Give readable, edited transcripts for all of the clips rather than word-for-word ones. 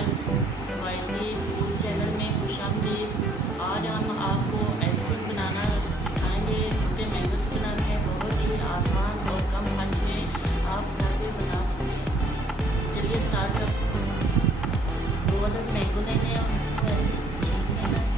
Viewers, YT food channel में खुशामदीद। आज हम आपको आइसक्रीम बनाना सिखाएंगे जो कि मैंगो से बनानी है। बहुत ही आसान और कम खर्च में आप घर पे बना सकते हैं। चलिए स्टार्ट करते हैं। 2 अदद मैंगो लेने हैं, उनको ऐसे छील लेना है।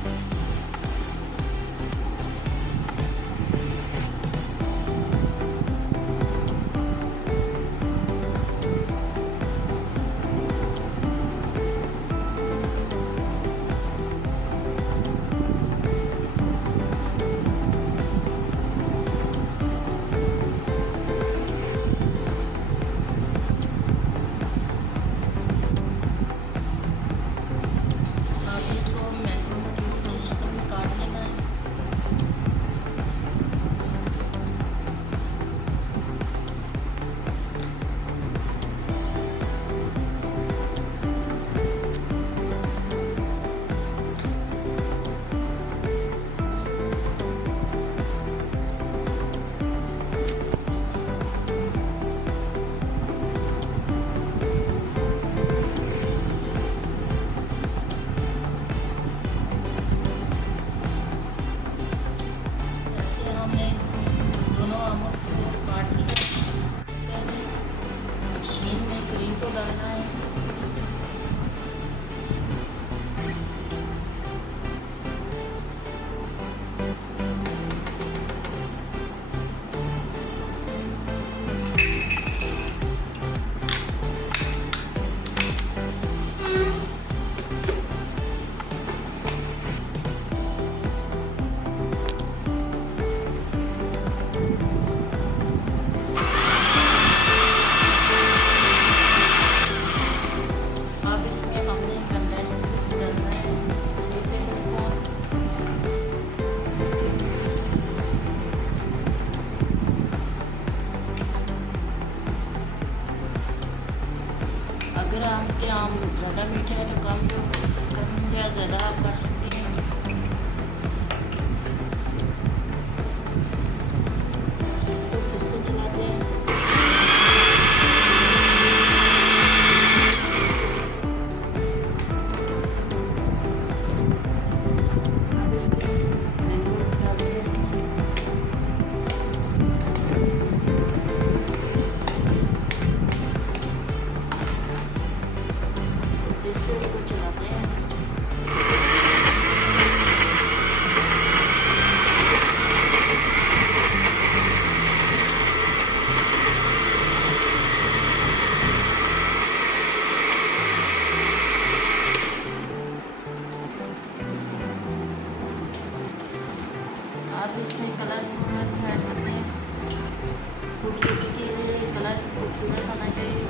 मशीन में क्रीम को डालना है। अगर आपके आम ज़्यादा मीठे हैं तो कम या ज़्यादा आप कर सकते हैं। इसको फिर से चलाते हैं। अब इसमें मैंगो डालते हैं इसमें। इससे इसको चलाते हैं। आप इसमें कलर थोड़ा सा ऐड करते हैं। खूबसूरती के लिए कलर खूबसूरत होना चाहिए।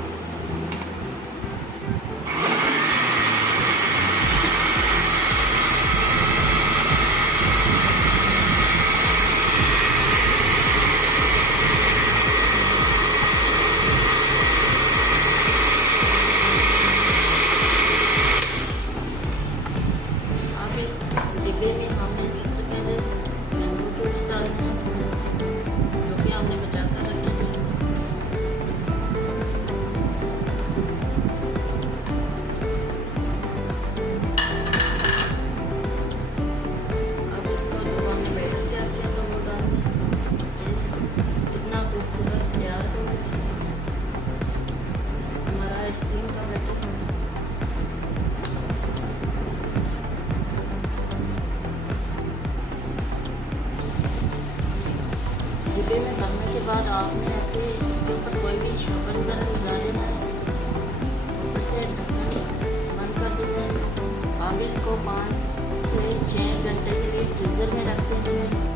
डिब्बे में हमने सबसे पहले मैंगो जूस डालना है थोड़े से, जो कि हमने बचा कर रखे हैं। अब इसको जो हमने बैटर तैयार किया था वो डाल दें। कितना खूबसूरत तैयार हो गया हमारा आइसक्रीम का बैटर। डिब्बे में भरने के बाद आपने ऐसे इसके ऊपर कोई भी शोकर वगैरह लगा देना है। ऊपर से ढक्कन बंद कर देना है। आप इसको 5 से 6 घंटे के लिए फ्रीज़र में रख देना है।